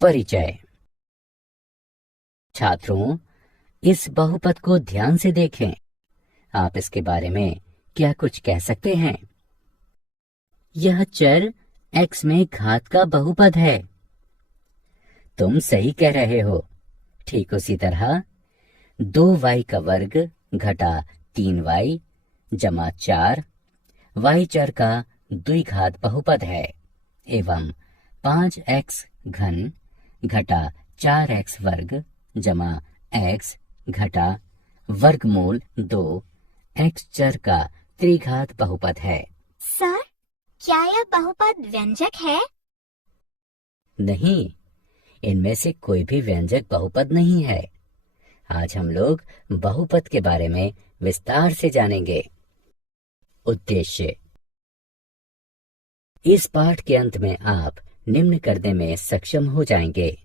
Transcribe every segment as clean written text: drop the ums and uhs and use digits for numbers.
परिचय। छात्रों, इस बहुपद को ध्यान से देखें। आप इसके बारे में क्या कुछ कह सकते हैं? यह चर x में घात का बहुपद है। तुम सही कह रहे हो। ठीक उसी तरह 2y का वर्ग घटा 3y जमा 4 y चर का द्विघात बहुपद है एवं 5x घन घटा 4x वर्ग जमा x घटा वर्गमूल 2 x चर का त्रिघात बहुपद है। सर, क्या यह बहुपद व्यंजक है? नहीं, इनमें से कोई भी व्यंजक बहुपद नहीं है। आज हम लोग बहुपद के बारे में विस्तार से जानेंगे। उद्देश्य। इस पाठ के अंत में आप निम्न करने में सक्षम हो जाएंगे।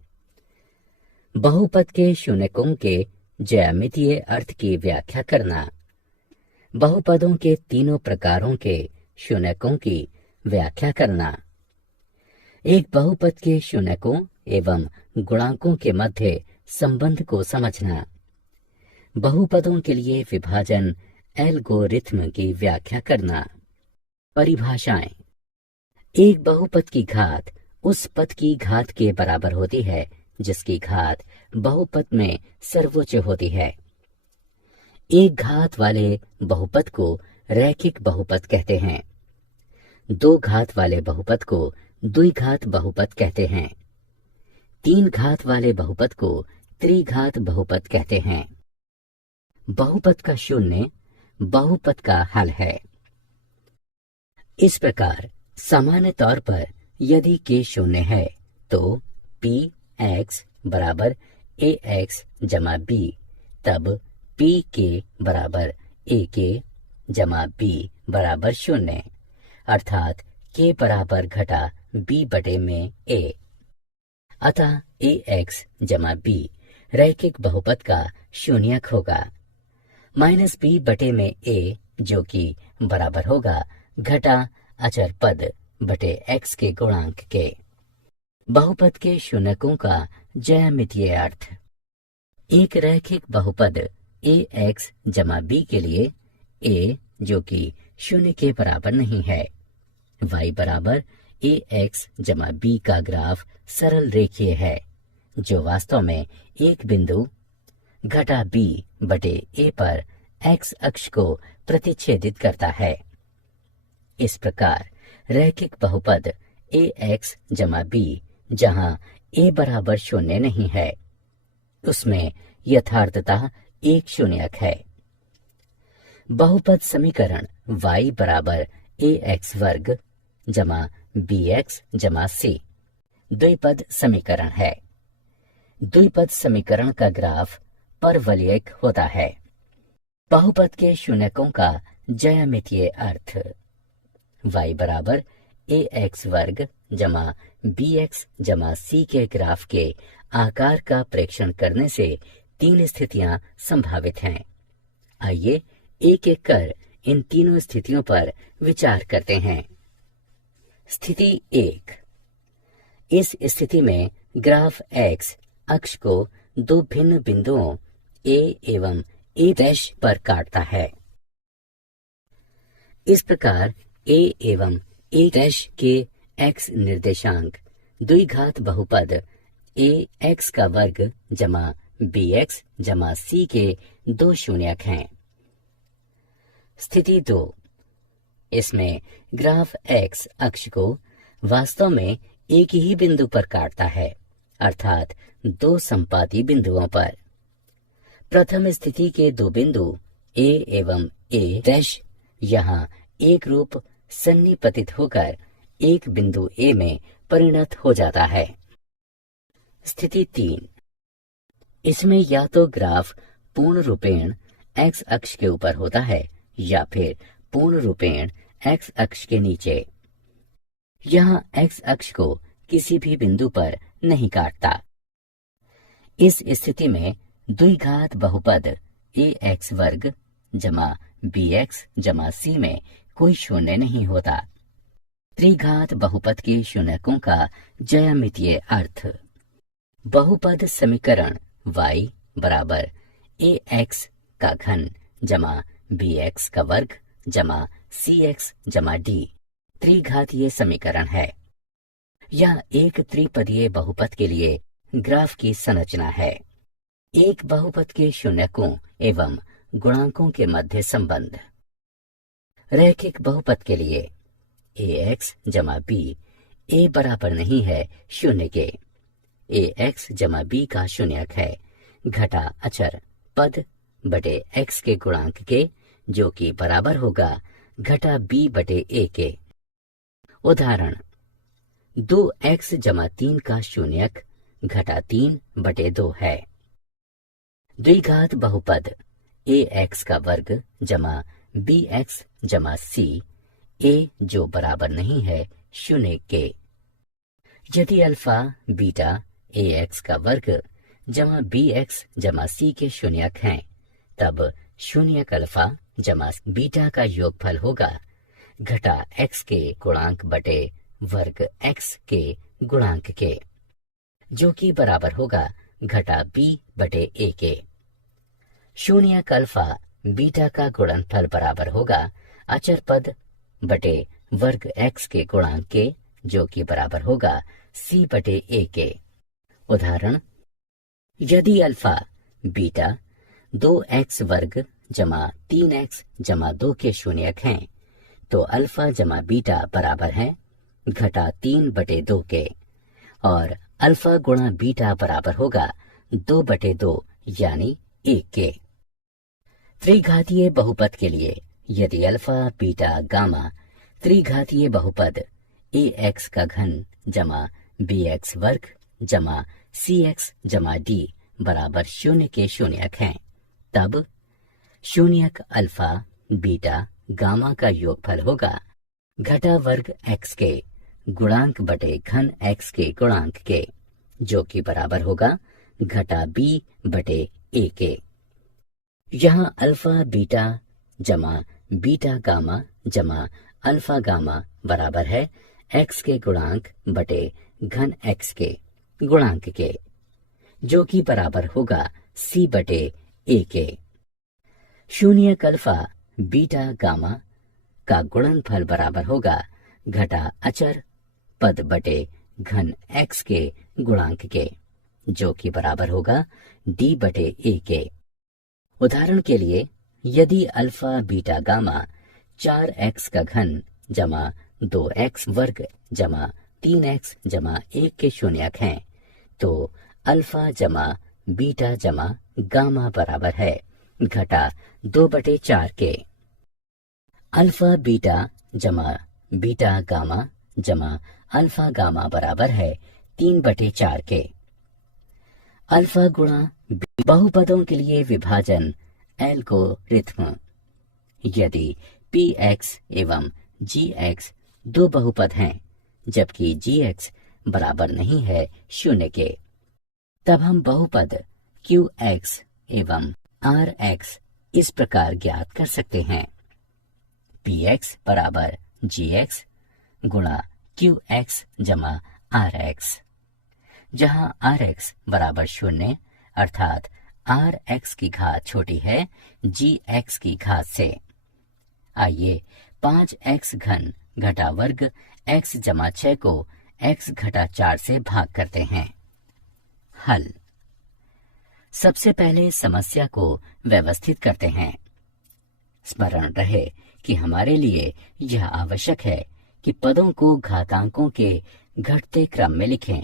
बहुपद के शून्यकों के ज्यामितीय अर्थ की व्याख्या करना, बहुपदों के तीनों प्रकारों के शून्यकों की व्याख्या करना, एक बहुपद के शून्यकों एवं गुणांकों के मध्य संबंध को समझना, बहुपदों के लिए विभाजन एल्गोरिथ्म की व्याख्या करना। परिभाषाएं। एक बहुपद की घात उस पद की घात के बराबर होती है जिसकी घात बहुपद में सर्वोच्च होती है। एक घात वाले बहुपद को रैखिक बहुपद कहते हैं। दो घात वाले बहुपद को द्विघात बहुपद कहते हैं। तीन घात वाले बहुपद को त्रिघात बहुपद कहते हैं। बहुपद का शून्य बहुपद का हल है। इस प्रकार सामान्य तौर पर यदि k शून्य है तो p x बराबर ax जमा b, तब p k बराबर ak जमा b बराबर शून्य, अर्थात k बराबर घटा b बटे में a। अतः ax जमा b रैखिक बहुपद का शून्यक होगा। माइनस b बटे में a जो कि बराबर होगा घटा अचर पद बटे x के गुणांक के। बहुपद के शून्यकों का ज्यामितीय अर्थ। एक रैखिक बहुपद ax जमा b के लिए a जो कि शून्य के बराबर नहीं है, y बराबर ax जमा b का ग्राफ सरल रेखीय है जो वास्तव में एक बिंदु घटा b बटे a पर x अक्ष को प्रतिच्छेदित करता है। इस प्रकार रैखिक बहुपद ax जमा b जहां a बराबर शून्य नहीं है उसमें यथार्थतः एक शून्यक है। बहुपद समीकरण y बराबर ax वर्ग जमा bx जमा c द्विपद समीकरण है। द्विपद समीकरण का ग्राफ परवलयिक होता है। बहुपद के शून्यकों का ज्यामितीय अर्थ। y बराबर ax वर्ग जमा bx जमा c के ग्राफ के आकार का प्रेक्षण करने से तीन स्थितियां संभावित हैं। आइए एक एक कर इन तीनों स्थितियों पर विचार करते हैं। स्थिति 1। इस स्थिति में ग्राफ x अक्ष को दो भिन्न बिंदुओं a एवं a' पर काटता है। इस प्रकार a एवं a' के x निर्देशांक द्विघात बहुपद ax का वर्ग जमा bx जमा c के दो शून्यक हैं। स्थिति 2। इसमें ग्राफ x अक्ष को वास्तव में एक ही बिंदु पर काटता है, अर्थात दो संपाती बिंदुओं पर। प्रथम स्थिति के दो बिंदु a एवं a' यहाँ एक रूप सन्निपतित होकर एक बिंदु a में परिणत हो जाता है। स्थिति 3। इसमें या तो ग्राफ पूर्ण रूपेण x अक्ष के ऊपर होता है या फिर पूर्ण रूपेण x अक्ष के नीचे। यहाँ x अक्ष को किसी भी बिंदु पर नहीं काटता। इस स्थिति में द्विघात बहुपद ax वर्ग जमा bx जमा c में कोई शून्य नहीं होता। त्रिघात बहुपद के शून्यकों का ज्यामितीय अर्थ। बहुपद समीकरण y बराबर ax का घन जमा bx का वर्ग जमा cx जमा d त्रिघातीय समीकरण है। यह एक त्रिपदीय बहुपद के लिए ग्राफ की संरचना है। एक बहुपद के शून्यकों एवं गुणांकों के मध्य संबंध। रैखिक बहुपद के लिए ax जमा b a बराबर नहीं है शून्य के। ax जमा b का शून्यक है घटा अचर पद बटे x के गुणांक के, जो कि बराबर होगा घटा b बटे a के। उदाहरण 2x जमा 3 का शून्यक घटा 3 बटे 2 है। द्विघात बहुपद ax का वर्ग जमा bx जमा c a जो बराबर नहीं है शून्य के। यदि अल्फा बीटा ax का वर्ग जमा bx जमा c के शून्यक हैं, तब शून्यक अल्फा जमा बीटा का योगफल होगा घटा x के गुणांक बटे वर्ग x के गुणांक के, जो कि बराबर होगा घटा b बटे a के। शून्यक अल्फा बीटा का गुणनफल बराबर होगा अचर पद बटे वर्ग x के गुणांक के, जो कि बराबर होगा c बटे a के। उदाहरण यदि अल्फा बीटा 2x वर्ग जमा 3x जमा 2 के शून्यक हैं, तो अल्फा जमा बीटा बराबर है घटा 3 बटे 2 के, और अल्फा गुणा बीटा बराबर होगा 2 बटे 2 यानी 1 के। त्रिघातीय बहुपद के लिए यदि अल्फा बीटा गामा त्रिघातीय बहुपद ax का घन जमा bx वर्ग जमा cx जमा d बराबर शून्य के शून्यक हैं, तब शून्यक अल्फा बीटा गामा का योगफल होगा घटा वर्ग x के गुणांक बटे घन x के गुणांक के, जो कि बराबर होगा घटा b बटे a के। यहाँ अल्फा बीटा जमा बीटा गामा जमा अल्फा गामा बराबर है x के गुणांक बटे घन x के गुणांक के, जो कि बराबर होगा c बटे a के। शून्यक अल्फा बीटा गामा का गुणनफल बराबर होगा घटा अचर पद बटे घन x के गुणांक के, जो कि बराबर होगा d बटे a के। उदाहरण के लिए यदि अल्फा बीटा गामा 4x का घन जमा 2x वर्ग जमा 3x जमा 1 के शून्यक हैं, तो अल्फा जमा बीटा जमा गामा बराबर है घटा 2 बटे 4 के। अल्फा बीटा जमा बीटा गामा जमा अल्फा गामा बराबर है 3 बटे 4 के। अल्फा गुणा बहुपदों के लिए विभाजन एल्गोरिथ्म। यदि px एवं gx दो बहुपद हैं, जबकि gx बराबर नहीं है शून्य के, तब हम बहुपद qx एवं rx इस प्रकार ज्ञात कर सकते हैं। px बराबर gx गुणा qx जमा rx, जहां rx बराबर शून्य अर्थात rx की घात छोटी है gx की घात से। आइए 5x घन घटा वर्ग x जमा 6 को x घटा 4 से भाग करते हैं। हल। सबसे पहले समस्या को व्यवस्थित करते हैं। स्मरण रहे कि हमारे लिए यह आवश्यक है कि पदों को घातांकों के घटते क्रम में लिखें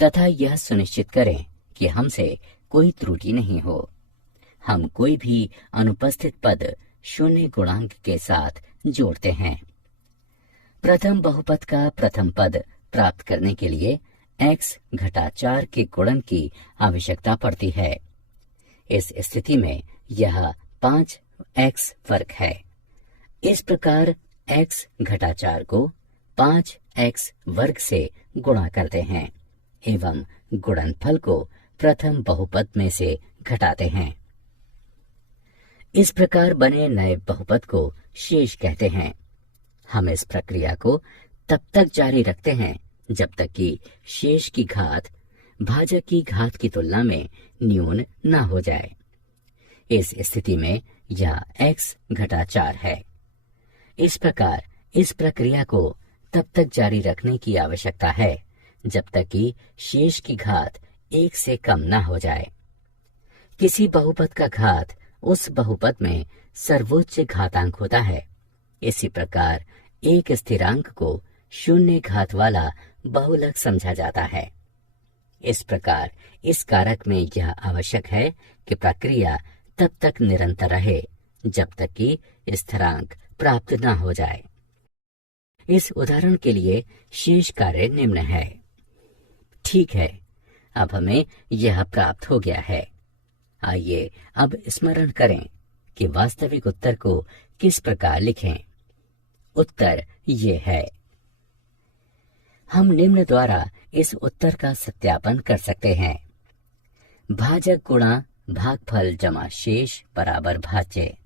तथा यह सुनिश्चित करें कि हमसे कोई त्रुटि नहीं हो। हम कोई भी अनुपस्थित पद शून्य गुणांक के साथ जोड़ते हैं। प्रथम बहुपद का प्रथम पद प्राप्त करने के लिए x घटा 4 के गुणन की आवश्यकता पड़ती है। इस स्थिति में यह 5x वर्ग है। इस प्रकार x घटा 4 को 5x वर्ग से गुणा करते हैं एवं गुणनफल को प्रथम बहुपद में से घटाते हैं। इस प्रकार बने नए बहुपद को शेष कहते हैं। हम इस प्रक्रिया को तब तक जारी रखते हैं जब तक कि शेष की घात भाजक की घात की तुलना में न्यून न हो जाए। इस स्थिति में यह x घटा 4 है। इस प्रकार इस प्रक्रिया को तब तक जारी रखने की आवश्यकता है जब तक कि शेष की घात 1 से कम न हो जाए। किसी बहुपद का घात उस बहुपद में सर्वोच्च घातांक होता है। इसी प्रकार एक स्थिरांक को शून्य घात वाला बहुलक समझा जाता है। इस प्रकार इस कारक में यह आवश्यक है कि प्रक्रिया तब तक निरंतर रहे जब तक कि स्थिरांक प्राप्त न हो जाए। इस उदाहरण के लिए शेष कार्य निम्न है। ठीक है, अब हमें यह प्राप्त हो गया है। आइए अब स्मरण करें कि वास्तविक उत्तर को किस प्रकार लिखें। उत्तर ये है। हम निम्न द्वारा इस उत्तर का सत्यापन कर सकते हैं। भाजक गुणा भागफल जमा शेष बराबर भाज्य।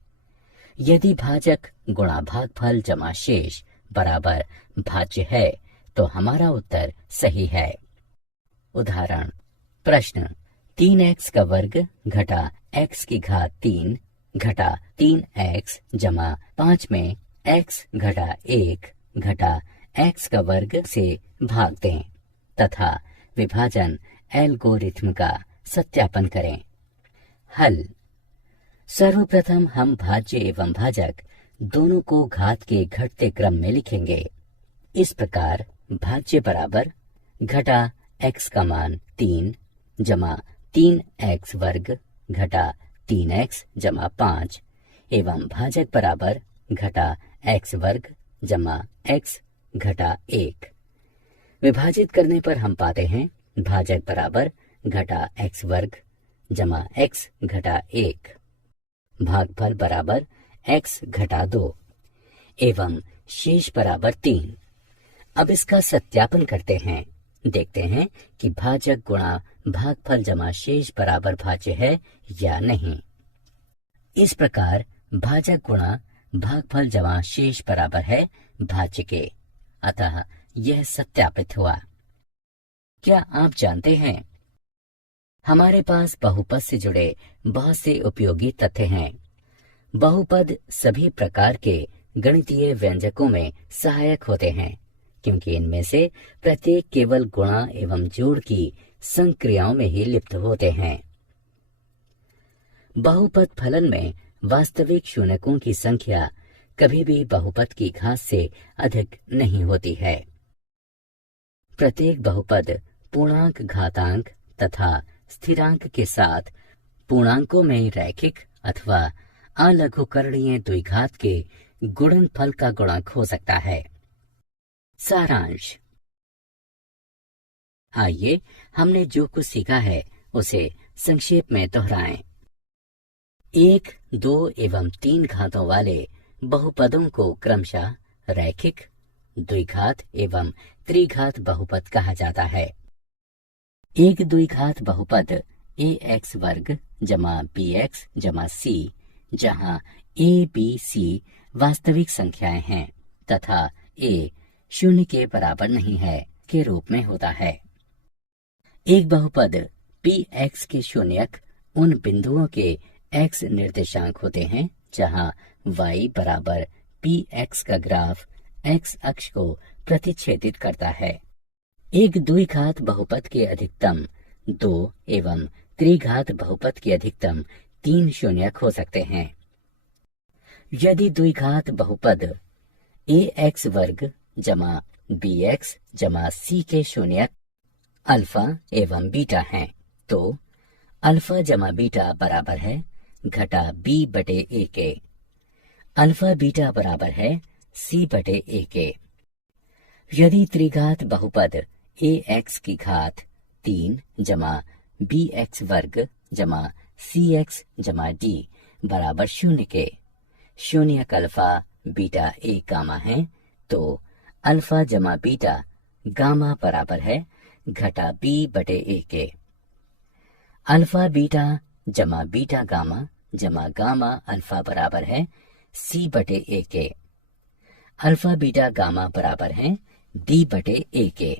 यदि भाजक गुणा भागफल जमा शेष बराबर भाज्य है तो हमारा उत्तर सही है। उदाहरण प्रश्न 3x का वर्ग घटा x की घात 3 घटा 3x जमा 5 में x घटा 1 घटा x का वर्ग से भाग दें तथा विभाजन एल्गोरिथ्म का सत्यापन करें। हल। सर्वप्रथम हम भाज्य एवं भाजक दोनों को घात के घटते क्रम में लिखेंगे। इस प्रकार भाज्य बराबर घटा x का मान 3 जमा 3x वर्ग घटा 3x जमा 5 एवं भाजक बराबर घटा x वर्ग जमा x घटा 1। विभाजित करने पर हम पाते हैं भाजक बराबर घटा x वर्ग जमा x घटा 1, भागफल बराबर x घटा 2 एवं शेष बराबर 3। अब इसका सत्यापन करते हैं। देखते हैं कि भाजक गुणा भागफल जमा शेष बराबर भाज्य है या नहीं। इस प्रकार भाजक गुणा भागफल जमा शेष बराबर है भाज्य के, अतः यह सत्यापित हुआ। क्या आप जानते हैं हमारे पास बहुपद से जुड़े बहुत से उपयोगी तथ्य हैं। बहुपद सभी प्रकार के गणितीय व्यंजकों में सहायक होते हैं क्योंकि इनमें से प्रत्येक केवल गुणा एवं जोड़ की संक्रियाओं में ही लिप्त होते हैं। बहुपद फलन में वास्तविक शून्यकों की संख्या कभी भी बहुपद की घात से अधिक नहीं होती है। प्रत्येक बहुपद पूर्णांक घातांक तथा स्थिरांक के साथ पूर्णांकों में रैखिक अथवा अलघुकरणीय द्विघात के गुणनफल का गुणक हो सकता है। सारांश। आइए हमने जो कुछ सीखा है उसे संक्षेप में दोहराएं। 1, 2 एवं 3 घातों वाले बहुपदों को क्रमशः रैखिक, द्विघात एवं त्रिघात बहुपद कहा जाता है। एक द्विघात बहुपद ax वर्ग जमा bx जमा c, जहाँ a, b, c वास्तविक संख्याएं हैं तथा a शून्य के बराबर नहीं है के रूप में होता है। एक बहुपद px के शून्यक उन बिंदुओं के x निर्देशांक होते हैं जहाँ y बराबर px का ग्राफ x अक्ष को प्रतिच्छेदित करता है। एक द्विघात बहुपद के अधिकतम 2 एवं त्रिघात बहुपद के अधिकतम 3 शून्यक हो सकते हैं। यदि द्विघात बहुपद ax वर्ग जमा bx जमा c के शून्यक अल्फा एवं बीटा हैं तो अल्फा जमा बीटा बराबर है घटा b बटे a के। अल्फा बीटा बराबर है c बटे a के। यदि त्रिघात बहुपद ax की घात 3 जमा bx वर्ग जमा cx जमा d बराबर 0 के शून्यक अल्फा बीटा a गामा है तो अल्फा जमा बीटा गामा बराबर है घटा b बटे a के। अल्फा बीटा जमा बीटा गामा जमा गामा अल्फा बराबर है c बटे a के। अल्फा बीटा गामा बराबर है d बटे a के।